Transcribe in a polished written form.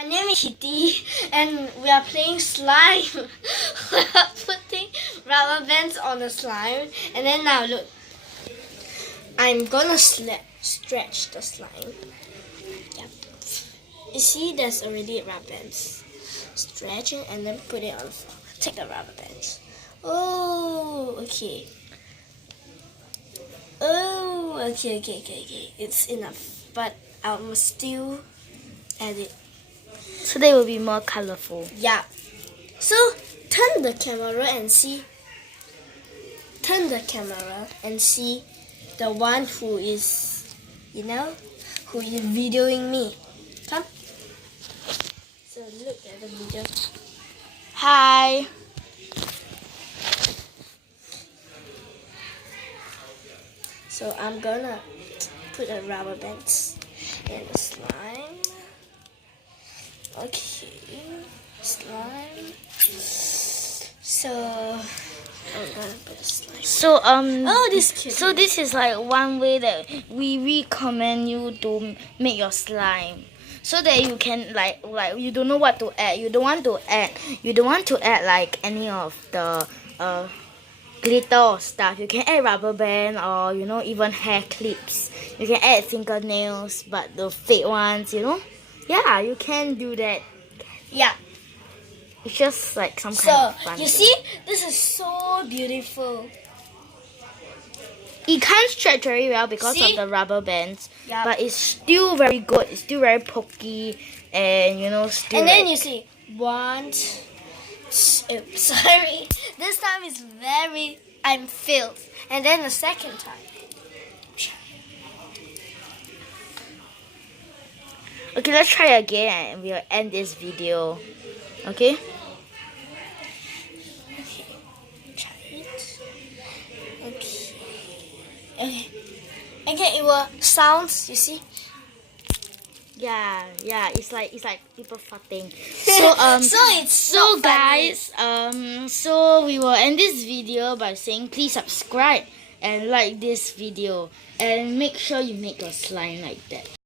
My name is Kitty and we are playing slime. We are putting rubber bands on the slime and then now look. I'm gonna stretch the slime. Yep. You see there's already rubber bands. Stretch it and then put it on the floor. Take the rubber bands. Oh, okay. Oh, okay. It's enough. But I must still add it. So they will be more colorful. Yeah. So turn the camera and see. Turn the camera and see the one who is, who is videoing me. Come. So look at the video. Hi. So I'm gonna put the rubber bands in the slime. Okay, slime. So I'm gonna put the slime. So Oh, this is cute. So this is like one way that we recommend you to make your slime, so that you can like you don't know what to add. You don't want to add like any of the glitter or stuff. You can add rubber band or even hair clips. You can add fingernails, but the fake ones, Yeah, you can do that. Yeah. It's just like some kind So of fun. you see, this is so beautiful. It can't stretch very well because See? of the rubber bands, Yeah. but it's still very good. It's still very pokey, and still. And then like- you see, oops, sorry. This time is I'm filled. And then the second time. Okay, let's try again, and we'll end this video. Okay. Okay, try it. Okay. Okay, it will sounds, you see? Yeah. It's like people farting. So So guys, so we will end this video by saying please subscribe and like this video and make sure you make your slime like that.